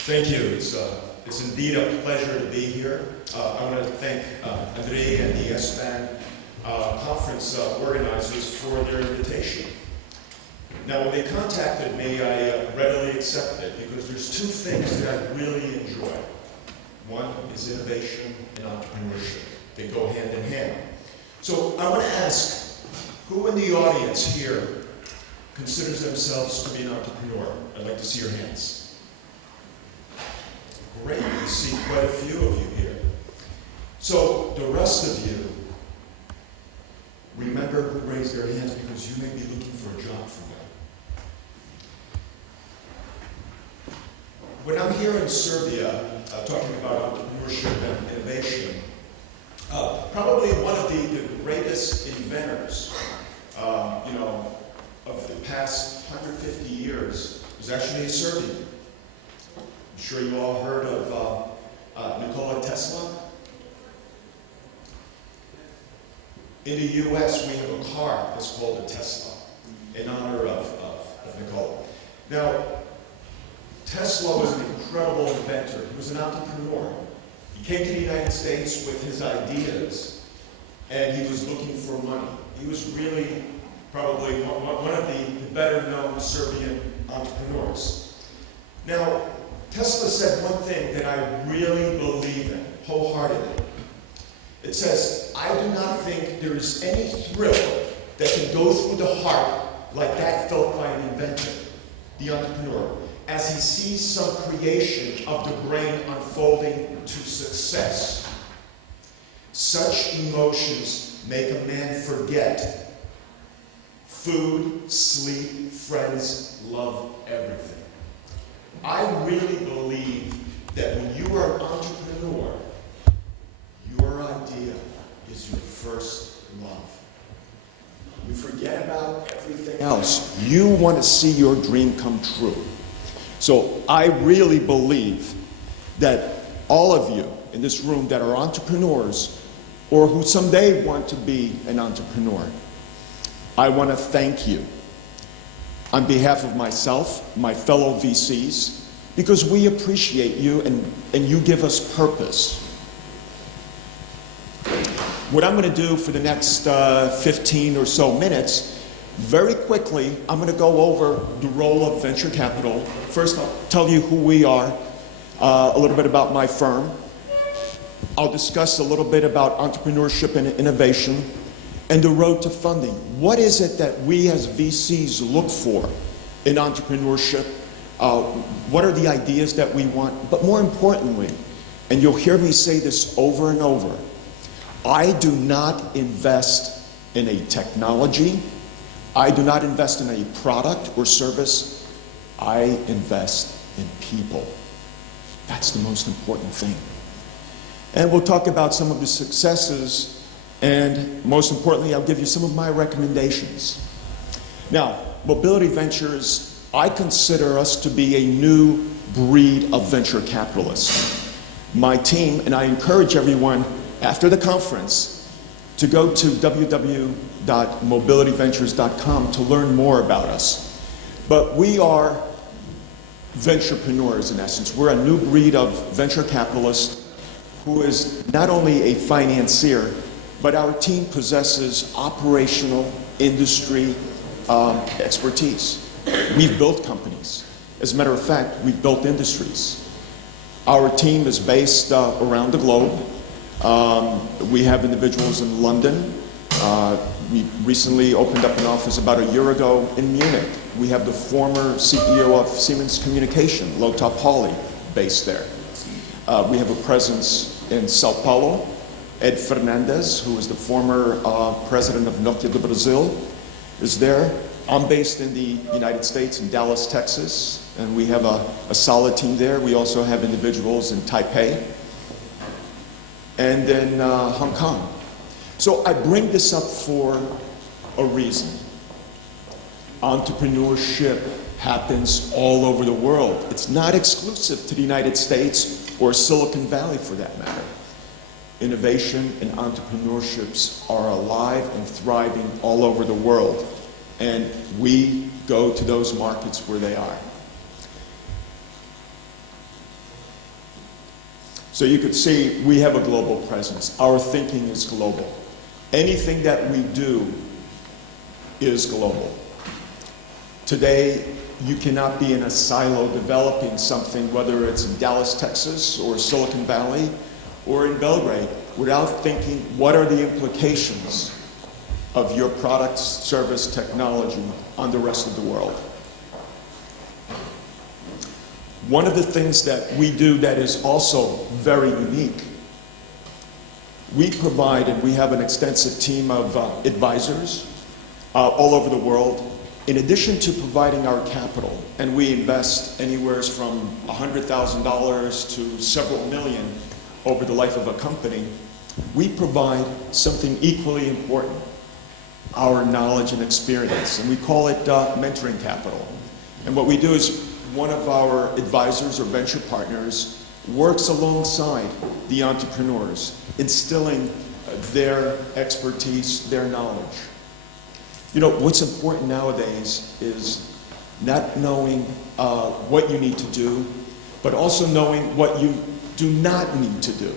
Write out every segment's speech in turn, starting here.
Thank you. It's indeed a pleasure to be here. I want to thank Andrei and the S-Band conference organizers for their invitation. Now, when they contacted me, I readily accepted because there's two things that I really enjoy. One is innovation and entrepreneurship. They go hand in hand. So I want to ask, who in the audience here considers themselves to be an entrepreneur? I'd like to see your hands. Great, I see quite a few of you here. So the rest of you, remember who raised their hands because you may be looking for a job from them. When I'm here in Serbia, talking about entrepreneurship and innovation, probably one of the greatest inventors, of the past 150 years is actually a Serbian. I'm sure you all heard of Nikola Tesla. In the US, we have a car that's called a Tesla in honor of Nikola. Now, Tesla was an incredible inventor. He was an entrepreneur. He came to the United States with his ideas, and he was looking for money. He was really probably one of the better-known Serbian entrepreneurs. Now, Tesla said one thing that I really believe in, wholeheartedly. It says, I do not think there is any thrill that can go through the heart like that felt by an inventor, the entrepreneur, as he sees some creation of the brain unfolding to success. Such emotions make a man forget food, sleep, friends, love, everything. I really believe that when you are an entrepreneur, your idea is your first love. You forget about everything else. You want to see your dream come true. So I really believe that all of you in this room that are entrepreneurs or who someday want to be an entrepreneur, I want to thank you on behalf of myself, my fellow VCs, because we appreciate you and you give us purpose. What I'm going to do for the next 15 or so minutes, very quickly, I'm going to go over the role of venture capital. First, I'll tell you who we are, a little bit about my firm. I'll discuss a little bit about entrepreneurship and innovation and the road to funding. What is it that we as VCs look for in entrepreneurship? What are the ideas that we want? But more importantly, and you'll hear me say this over and over, I do not invest in a technology. I do not invest in a product or service. I invest in people. That's the most important thing. And we'll talk about some of the successes, and most importantly, I'll give you some of my recommendations. Now, Mobility Ventures, I consider us to be a new breed of venture capitalists. My team, and I encourage everyone after the conference to go to www.mobilityventures.com to learn more about us. But we are venturepreneurs in essence. We're a new breed of venture capitalists who is not only a financier, but our team possesses operational industry expertise. We've built companies. As a matter of fact, we've built industries. Our team is based around the globe. We have individuals in London. We recently opened up an office about a year ago in Munich. We have the former CEO of Siemens Communication, Lothar Pauli, based there. We have a presence in Sao Paulo. Ed Fernandez, who is the former president of Nokia do Brasil, is there. I'm based in the United States, in Dallas, Texas, and we have a solid team there. We also have individuals in Taipei and in Hong Kong. So I bring this up for a reason. Entrepreneurship happens all over the world. It's not exclusive to the United States or Silicon Valley for that matter. Innovation and entrepreneurships are alive and thriving all over the world, and we go to those markets where they are. So you could see we have a global presence. Our thinking is global. Anything that we do is global. Today, you cannot be in a silo developing something, whether it's in Dallas, Texas, or Silicon Valley, or in Belgrade, without thinking what are the implications of your product, service, technology on the rest of the world. One of the things that we do that is also very unique, we provide, and we have an extensive team of advisors all over the world. In addition to providing our capital, and we invest anywhere from $100,000 to several million over the life of a company, we provide something equally important, our knowledge and experience, and we call it mentoring capital. And what we do is one of our advisors or venture partners works alongside the entrepreneurs, instilling their expertise, their knowledge. You know, what's important nowadays is not knowing what you need to do, but also knowing what you do not need to do.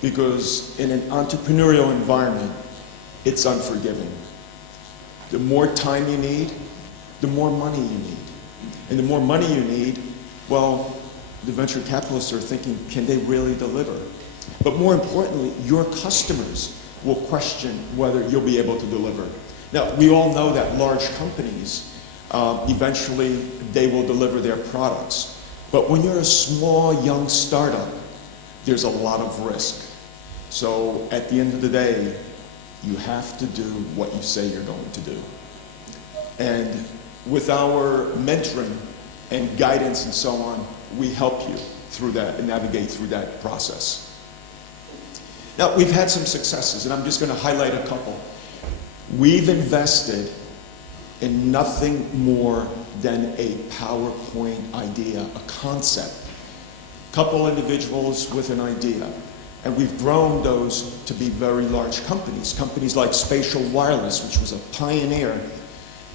Because in an entrepreneurial environment, it's unforgiving. The more time you need, the more money you need. And the more money you need, well, the venture capitalists are thinking, can they really deliver? But more importantly, your customers will question whether you'll be able to deliver. Now, we all know that large companies, eventually they will deliver their products. But when you're a small, young startup, there's a lot of risk. So at the end of the day, you have to do what you say you're going to do. And with our mentoring and guidance and so on, we help you through that and navigate through that process. Now, we've had some successes, and I'm just going to highlight a couple. We've invested in nothing more than a PowerPoint idea, a concept. A couple individuals with an idea. And we've grown those to be very large companies. Companies like Spatial Wireless, which was a pioneer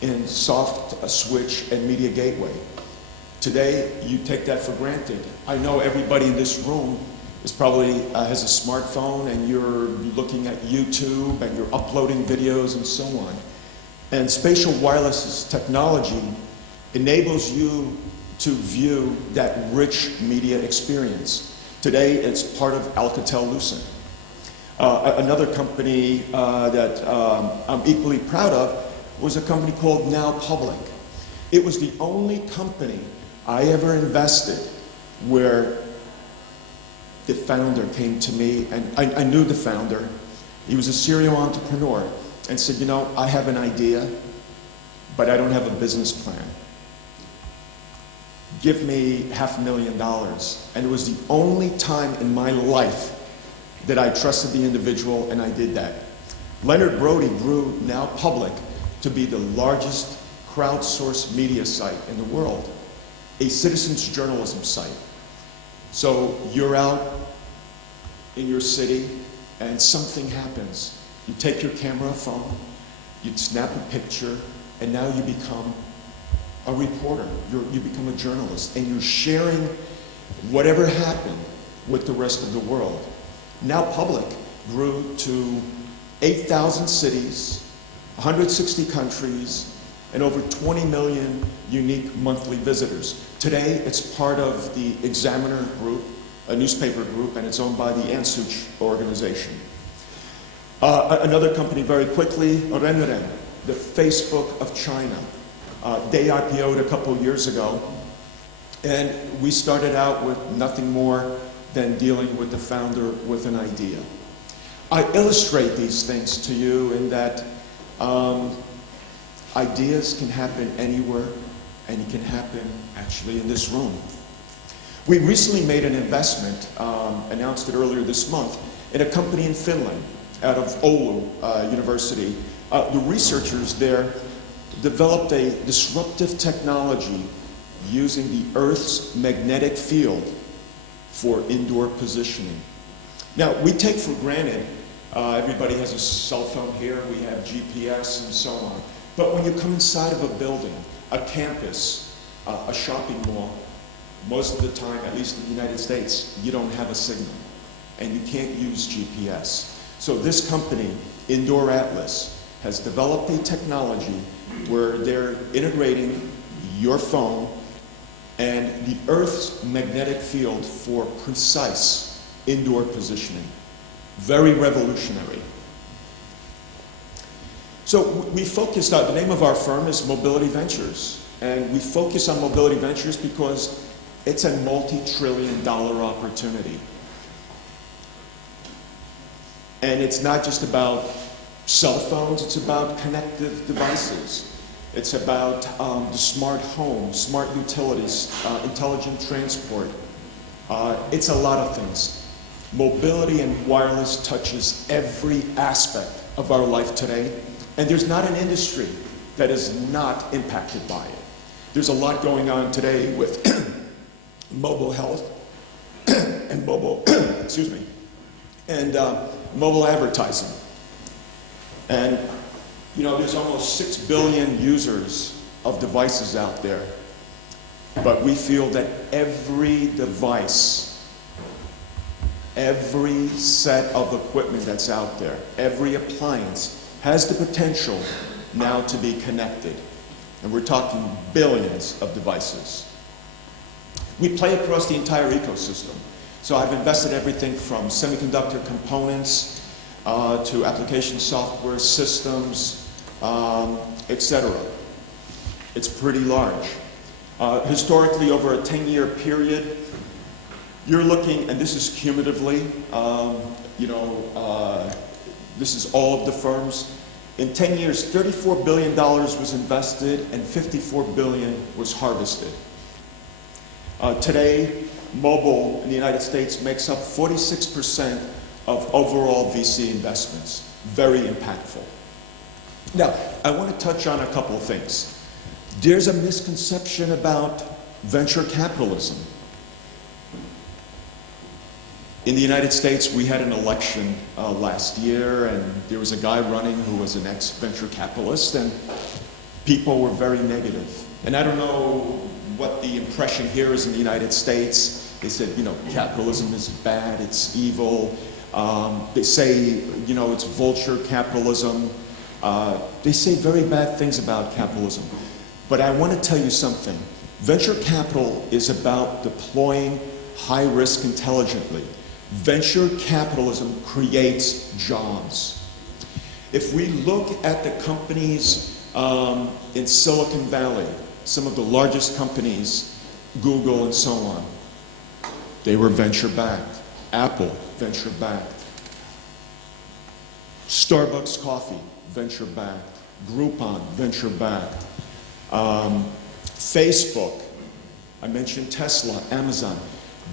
in soft switch and media gateway. Today, you take that for granted. I know everybody in this room is probably has a smartphone, and you're looking at YouTube and you're uploading videos and so on. And Spatial Wireless's technology enables you to view that rich media experience. Today, it's part of Alcatel-Lucent. Another company that I'm equally proud of was a company called Now Public. It was the only company I ever invested where the founder came to me, and I knew the founder. He was a serial entrepreneur, and said, you know, I have an idea, but I don't have a business plan. Give me $500,000. And it was the only time in my life that I trusted the individual, and I did that. Leonard Brody grew Now Public to be the largest crowdsourced media site in the world, a citizens journalism site. So you're out in your city and something happens. You take your camera phone, you snap a picture, and now you become a reporter. You become a journalist, and you're sharing whatever happened with the rest of the world. Now Public grew to 8,000 cities, 160 countries, and over 20 million unique monthly visitors. Today, it's part of the Examiner Group, a newspaper group, and it's owned by the Ansuch organization. Another company, very quickly, Renren, the Facebook of China. They IPO'd a couple years ago, and we started out with nothing more than dealing with the founder with an idea. I illustrate these things to you in that ideas can happen anywhere, and it can happen actually in this room. We recently made an investment, announced it earlier this month, in a company in Finland, out of Oulu University. The researchers there developed a disruptive technology using the Earth's magnetic field for indoor positioning. Now, we take for granted, everybody has a cell phone here, we have GPS and so on. But when you come inside of a building, a campus, a shopping mall, most of the time, at least in the United States, you don't have a signal. and you can't use GPS. So this company, Indoor Atlas, has developed a technology where they're integrating your phone and the Earth's magnetic field for precise indoor positioning. Very revolutionary. So we focused on, the name of our firm is Mobility Ventures, and we focus on Mobility Ventures because it's a multi-trillion-dollar opportunity. And it's not just about cell phones, it's about connected devices. It's about the smart home, smart utilities, intelligent transport. It's a lot of things. Mobility and wireless touches every aspect of our life today, and there's not an industry that is not impacted by it. There's a lot going on today with mobile health and mobile, excuse me, and mobile advertising. And you know, there's almost 6 billion users of devices out there, but we feel that every device, every set of equipment that's out there, every appliance has the potential now to be connected. And we're talking billions of devices. We play across the entire ecosystem. So I've invested everything from semiconductor components to application software systems, etc. It's pretty large. Historically, over a 10-year period, you're looking, and this is cumulatively, this is all of the firms. In 10 years, $34 billion was invested and $54 billion was harvested. Today, mobile in the United States makes up 46% of overall VC investments. Very impactful. Now, I want to touch on a couple of things. There's a misconception about venture capitalism. In the United States, we had an election last year, and there was a guy running who was an ex-venture capitalist, and people were very negative. And I don't know what the impression here is in the United States. They said, you know, capitalism is bad, it's evil. They say, you know, it's vulture capitalism. They say very bad things about capitalism. But I want to tell you something. Venture capital is about deploying high risk intelligently. Venture capitalism creates jobs. If we look at the companies in Silicon Valley, some of the largest companies, Google and so on, they were venture backed. Apple, venture backed. Starbucks Coffee, venture backed. Groupon, venture backed. Facebook, I mentioned Tesla, Amazon.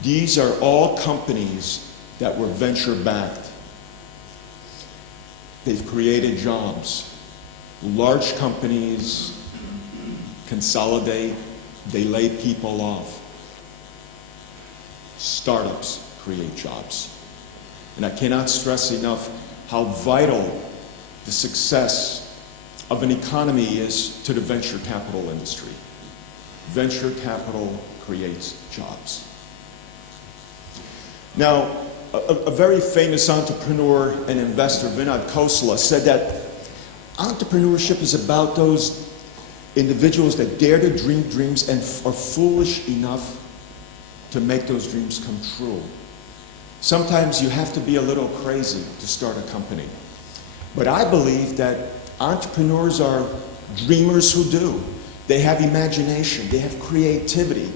These are all companies that were venture backed. They've created jobs. Large companies consolidate, they lay people off. Startups create jobs. And I cannot stress enough how vital the success of an economy is to the venture capital industry. Venture capital creates jobs. Now, a very famous entrepreneur and investor, Vinod Khosla, said that entrepreneurship is about those individuals that dare to dream dreams and are foolish enough to make those dreams come true. Sometimes you have to be a little crazy to start a company. But I believe that entrepreneurs are dreamers who do. They have imagination, they have creativity,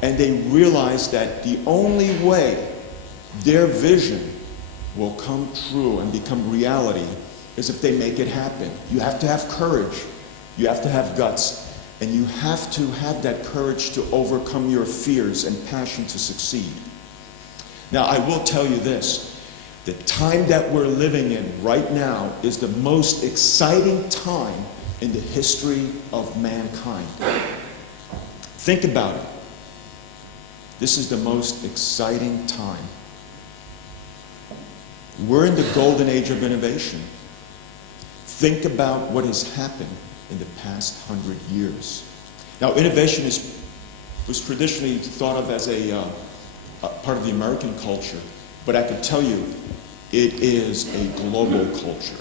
and they realize that the only way their vision will come true and become reality is if they make it happen. You have to have courage, you have to have guts, and you have to have that courage to overcome your fears and passion to succeed. Now, I will tell you this, the time that we're living in right now is the most exciting time in the history of mankind. Think about it. This is the most exciting time. We're in the golden age of innovation. Think about what has happened in the past 100 years. Now, innovation was traditionally thought of as a part of the American culture, but I can tell you, it is a global culture.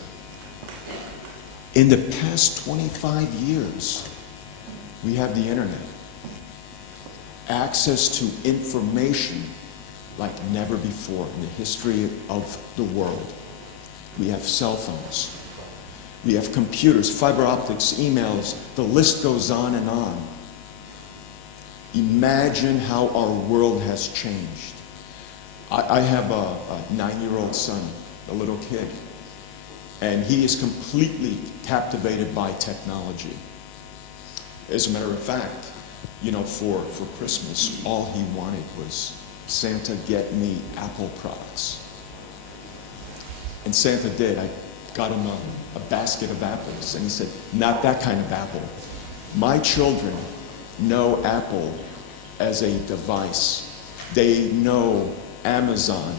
In the past 25 years, we have the internet. Access to information like never before in the history of the world. We have cell phones. We have computers, fiber optics, emails, the list goes on and on. Imagine how our world has changed. I have a 9-year-old son, a little kid, and he is completely captivated by technology. As a matter of fact, you know, for Christmas, all he wanted was Santa get me Apple products. And Santa did. I got him a basket of apples, and he said, not that kind of apple. My children know Apple as a device. They know Amazon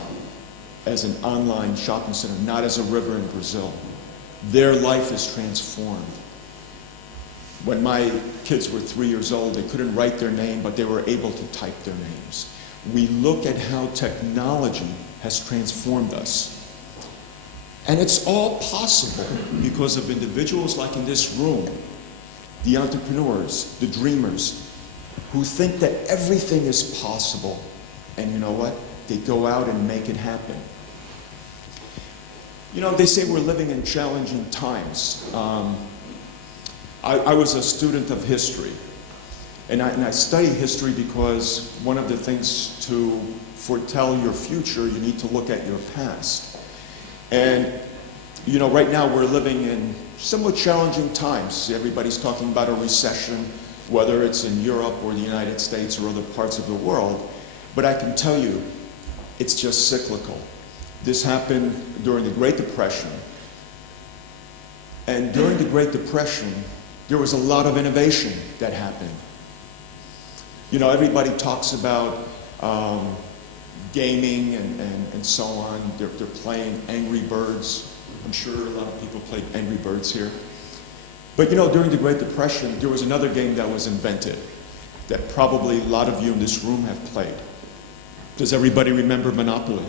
as an online shopping center, not as a river in Brazil. Their life is transformed. When my kids were 3 years old, they couldn't write their name, but they were able to type their names. We look at how technology has transformed us. And it's all possible because of individuals like in this room, the entrepreneurs, the dreamers, who think that everything is possible. And you know what? They go out and make it happen. You know, they say we're living in challenging times. I was a student of history. And I study history because one of the things to foretell your future, you need to look at your past. And, you know, right now we're living in somewhat challenging times. Everybody's talking about a recession, whether it's in Europe or the United States or other parts of the world. But I can tell you, it's just cyclical. This happened during the Great Depression. And during the Great Depression, there was a lot of innovation that happened. You know, everybody talks about gaming and so on. They're playing Angry Birds. I'm sure a lot of people played Angry Birds here. But you know, during the Great Depression, there was another game that was invented that probably a lot of you in this room have played. Does everybody remember Monopoly?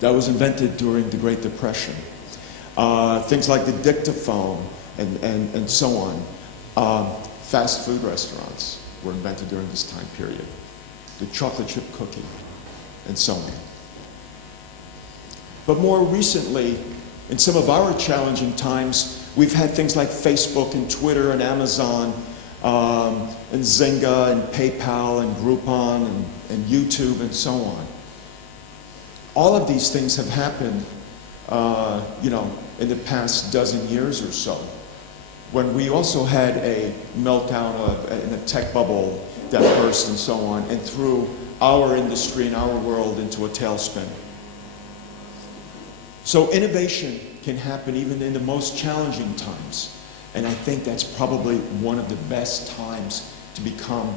That was invented during the Great Depression. Things like the dictaphone and so on. Fast food restaurants were invented during this time period. The chocolate chip cookie, and so on. But more recently, in some of our challenging times, we've had things like Facebook and Twitter and Amazon, and Zynga and PayPal and Groupon and YouTube and so on. All of these things have happened, you know, in the past dozen years or so, when we also had a meltdown in a tech bubble that burst and so on, and threw our industry and our world into a tailspin. So innovation can happen even in the most challenging times. And I think that's probably one of the best times to become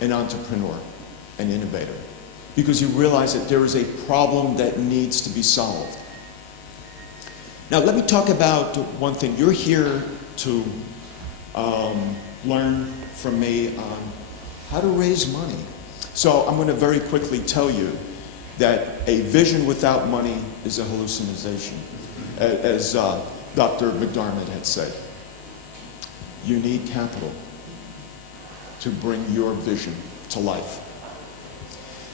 an entrepreneur, an innovator. Because you realize that there is a problem that needs to be solved. Now let me talk about one thing. You're here to learn from me on how to raise money. So I'm going to very quickly tell you that a vision without money is a hallucination, as Dr. McDermott had said. You need capital to bring your vision to life.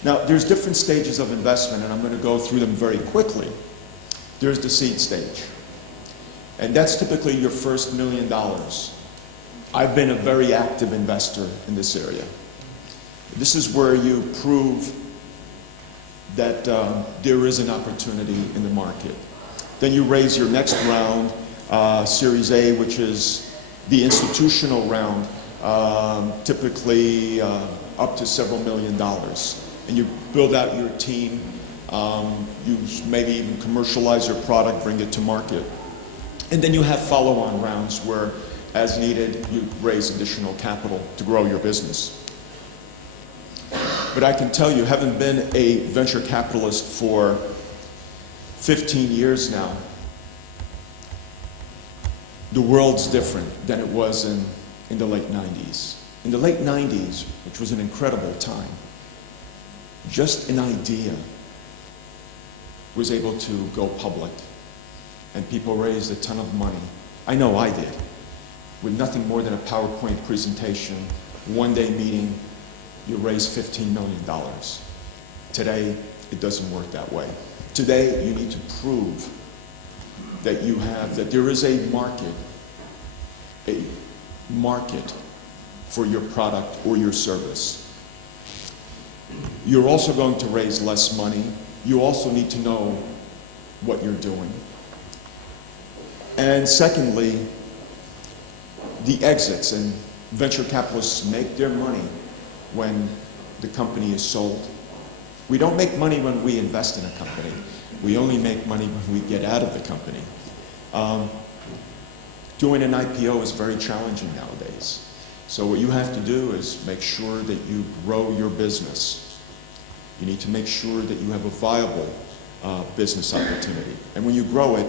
Now, there's different stages of investment, and I'm going to go through them very quickly. There's the seed stage, and that's typically your first $1 million. I've been a very active investor in this area. This is where you prove that there is an opportunity in the market. Then you raise your next round, Series A, which is the institutional round, typically up to several $1 million. And you build out your team, you maybe even commercialize your product, bring it to market. And then you have follow-on rounds where, as needed, you raise additional capital to grow your business. But I can tell you, having been a venture capitalist for 15 years now, the world's different than it was in the late 90s. In the late 90s, which was an incredible time, just an idea was able to go public, and people raised a ton of money. I know I did, with nothing more than a PowerPoint presentation, one-day meeting, you raise $15 million. Today, it doesn't work that way. Today, you need to prove that that there is a market for your product or your service. You're also going to raise less money. You also need to know what you're doing. And secondly, the exits, and venture capitalists make their money when the company is sold. We don't make money when we invest in a company. We only make money when we get out of the company. Doing an IPO is very challenging nowadays. So what you have to do is make sure that you grow your business. You need to make sure that you have a viable business opportunity. And when you grow it,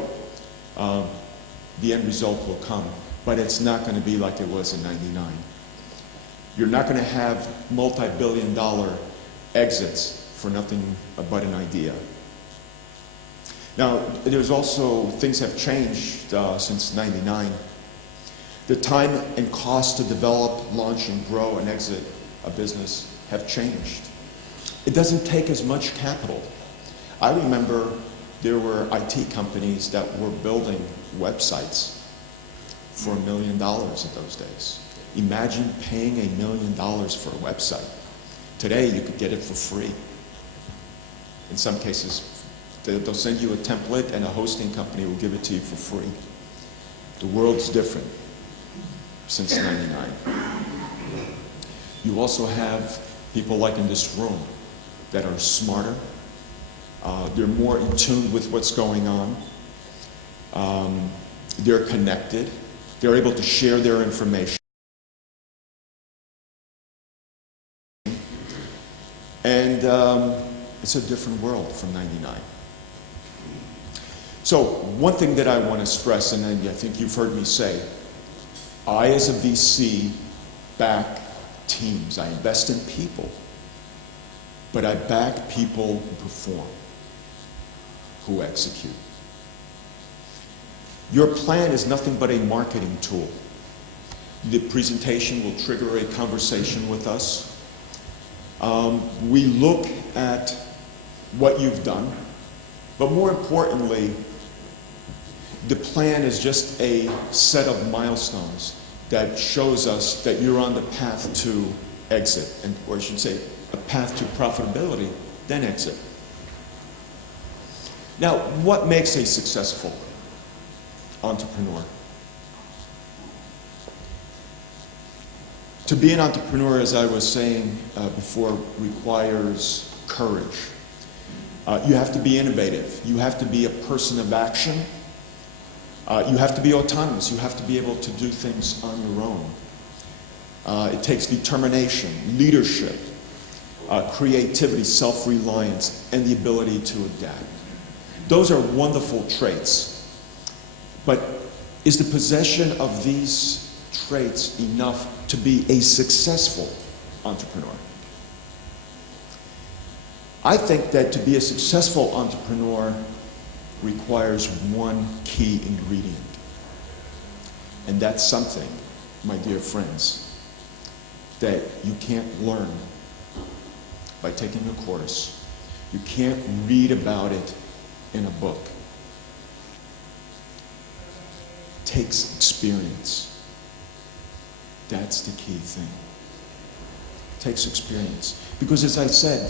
the end result will come. But it's not going to be like it was in '99. You're not going to have multi-billion-dollar exits for nothing but an idea. Now, there's also, things have changed since '99. The time and cost to develop, launch, and grow and exit a business have changed. It doesn't take as much capital. I remember there were IT companies that were building websites for $1 million in those days. Imagine paying $1 million for a website. Today, you could get it for free. In some cases, they'll send you a template and a hosting company will give it to you for free. The world's different since '99. You also have people like in this room that are smarter. They're more in tune with what's going on. They're connected. They're able to share their information. And it's a different world from '99. So one thing that I want to stress, and I think you've heard me say, I as a VC back teams. I invest in people, but I back people who perform, who execute. Your plan is nothing but a marketing tool. The presentation will trigger a conversation with us. We look at what you've done, but more importantly, the plan is just a set of milestones that shows us that you're on the path to exit, or I should say, a path to profitability, then exit. Now, what makes a successful entrepreneur? To be an entrepreneur, as I was saying before, requires courage. You have to be innovative. You have to be a person of action. You have to be autonomous. You have to be able to do things on your own. It takes determination, leadership, creativity, self-reliance, and the ability to adapt. Those are wonderful traits. But is the possession of these traits enough to be a successful entrepreneur? I think that to be a successful entrepreneur requires one key ingredient. And that's something, my dear friends, that you can't learn by taking a course. You can't read about it in a book. It takes experience. That's the key thing. It takes experience. Because as I said,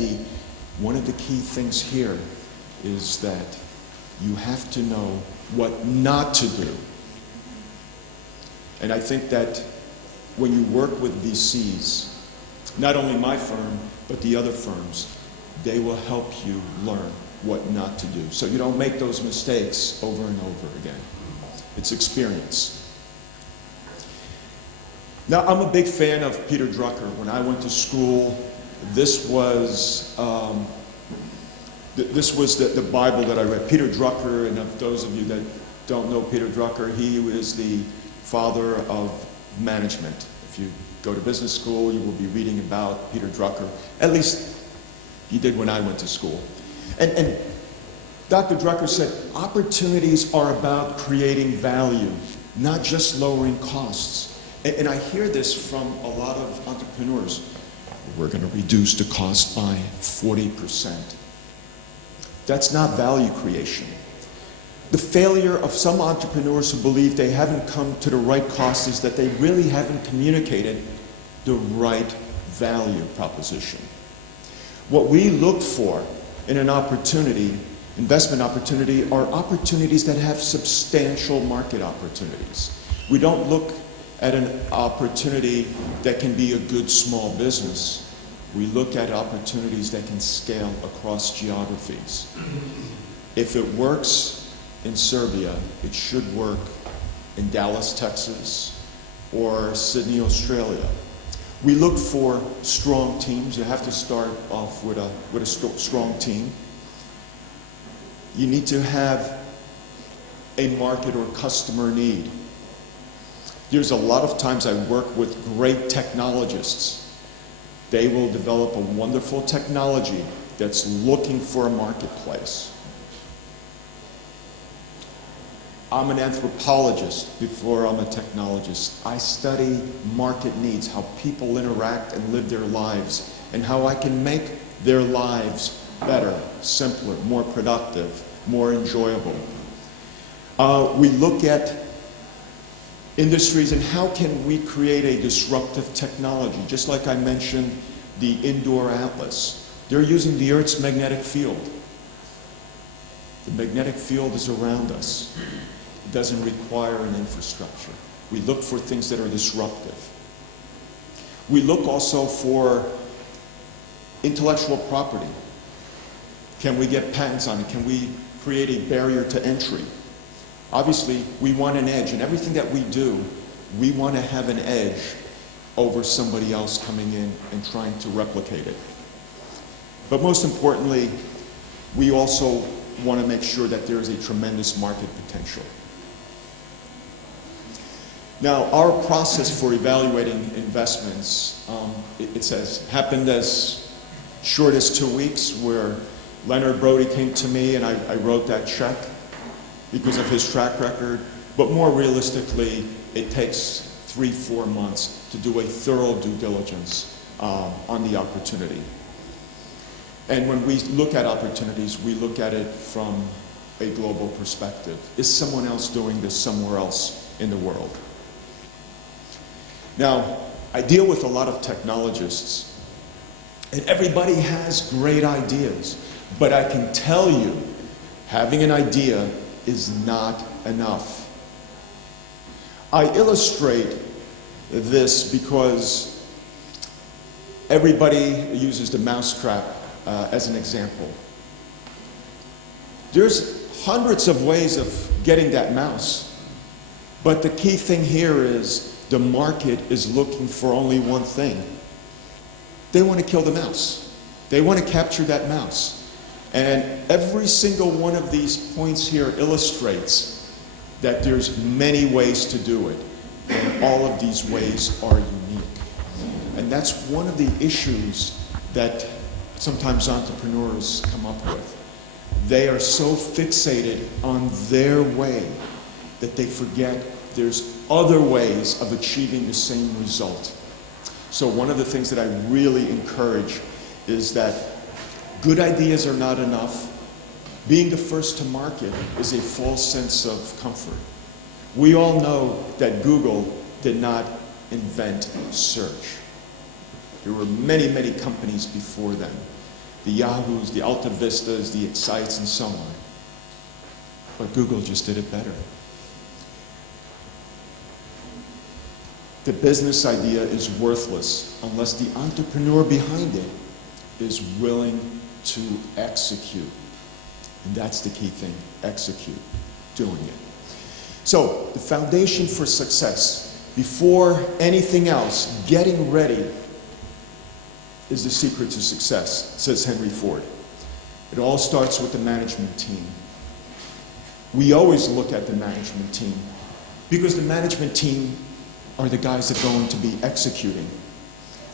one of the key things here is that you have to know what not to do. And I think that when you work with VCs, not only my firm, but the other firms, they will help you learn what not to do, so you don't make those mistakes over and over again. It's experience. Now, I'm a big fan of Peter Drucker. When I went to school, this was the Bible that I read. Peter Drucker, and of those of you that don't know Peter Drucker, he is the father of management. If you go to business school, you will be reading about Peter Drucker. At least he did when I went to school. And Dr. Drucker said, opportunities are about creating value, not just lowering costs. And I hear this from a lot of entrepreneurs. We're going to reduce the cost by 40%. That's not value creation. The failure of some entrepreneurs who believe they haven't come to the right cost is that they really haven't communicated the right value proposition. What we look for in an opportunity, investment opportunity, are opportunities that have substantial market opportunities. We don't look at an opportunity that can be a good small business. We look at opportunities that can scale across geographies. If it works in Serbia, it should work in Dallas, Texas, or Sydney, Australia. We look for strong teams. You have to start off with a strong team. You need to have a market or customer need. There's a lot of times I work with great technologists. They will develop a wonderful technology that's looking for a marketplace. I'm an anthropologist before I'm a technologist. I study market needs, how people interact and live their lives, and how I can make their lives better, simpler, more productive, more enjoyable. We look at industries and how can we create a disruptive technology. Just like I mentioned, the indoor atlas. They're using the Earth's magnetic field. The magnetic field is around us. It doesn't require an infrastructure. We look for things that are disruptive. We look also for intellectual property. Can we get patents on it? Can we create a barrier to entry? Obviously, we want an edge. In everything that we do, we want to have an edge over somebody else coming in and trying to replicate it. But most importantly, we also want to make sure that there is a tremendous market potential. Now, our process for evaluating investments, it says, happened as short as 2 weeks, where Leonard Brody came to me and I wrote that check because of his track record. But more realistically, it takes 3-4 months to do a thorough due diligence on the opportunity. And when we look at opportunities, we look at it from a global perspective. Is someone else doing this somewhere else in the world? Now, I deal with a lot of technologists, and everybody has great ideas, but I can tell you, having an idea is not enough. I illustrate this because everybody uses the mousetrap as an example. There's hundreds of ways of getting that mouse, but the key thing here is the market is looking for only one thing. They want to kill the mouse. They want to capture that mouse. And every single one of these points here illustrates that there's many ways to do it, and all of these ways are unique. And that's one of the issues that sometimes entrepreneurs come up with. They are so fixated on their way that they forget there's other ways of achieving the same result. So one of the things that I really encourage is that good ideas are not enough. Being the first to market is a false sense of comfort. We all know that Google did not invent search. There were many, many companies before them. The Yahoos, the Alta Vistas, the Excites, and so on. But Google just did it better. The business idea is worthless unless the entrepreneur behind it is willing to execute. And that's the key thing, execute, doing it. So the foundation for success, before anything else, getting ready is the secret to success, says Henry Ford. It all starts with the management team. We always look at the management team because the management team are the guys that are going to be executing.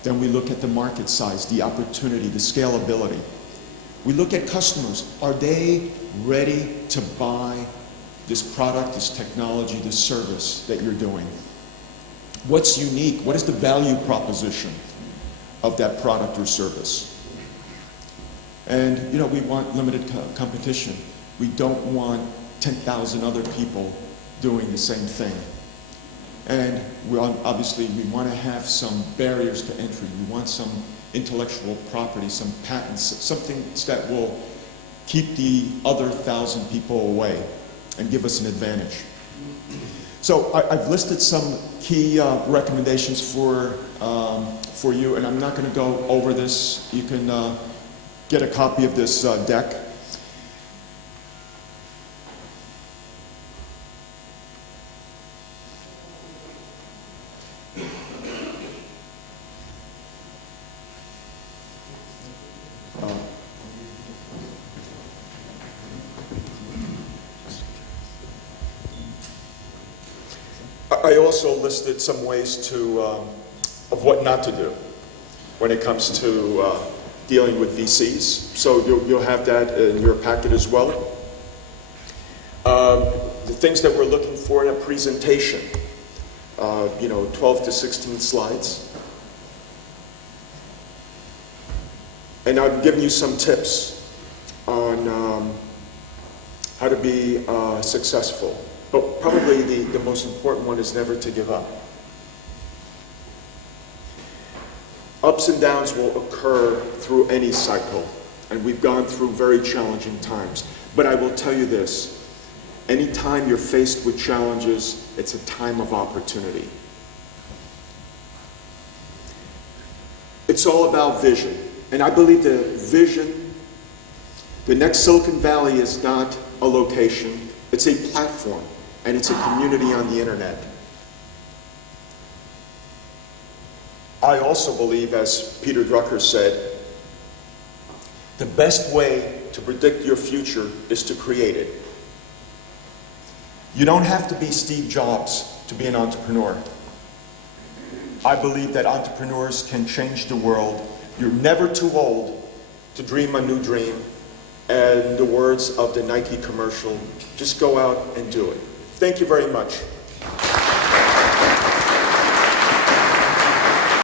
Then we look at the market size, the opportunity, the scalability. We look at customers. Are they ready to buy this product, this technology, this service that you're doing? What's unique? What is the value proposition of that product or service? And we want limited competition. We don't want 10,000 other people doing the same thing. And obviously we want to have some barriers to entry. We want some intellectual property, some patents, something that will keep the other 1,000 people away and give us an advantage. So I've listed some key recommendations for you, and I'm not going to go over this. You can get a copy of this deck. I also listed some ways of what not to do when it comes to dealing with VCs. So you'll have that in your packet as well. The things that we're looking for in a presentation, 12 to 16 slides. And I'm giving you some tips on how to be successful. But probably the most important one is never to give up. Ups and downs will occur through any cycle, and we've gone through very challenging times. But I will tell you this, anytime you're faced with challenges, it's a time of opportunity. It's all about vision, and I believe the vision, the next Silicon Valley is not a location, it's a platform. And it's a community on the internet. I also believe, as Peter Drucker said, the best way to predict your future is to create it. You don't have to be Steve Jobs to be an entrepreneur. I believe that entrepreneurs can change the world. You're never too old to dream a new dream. And the words of the Nike commercial, just go out and do it. Thank you very much.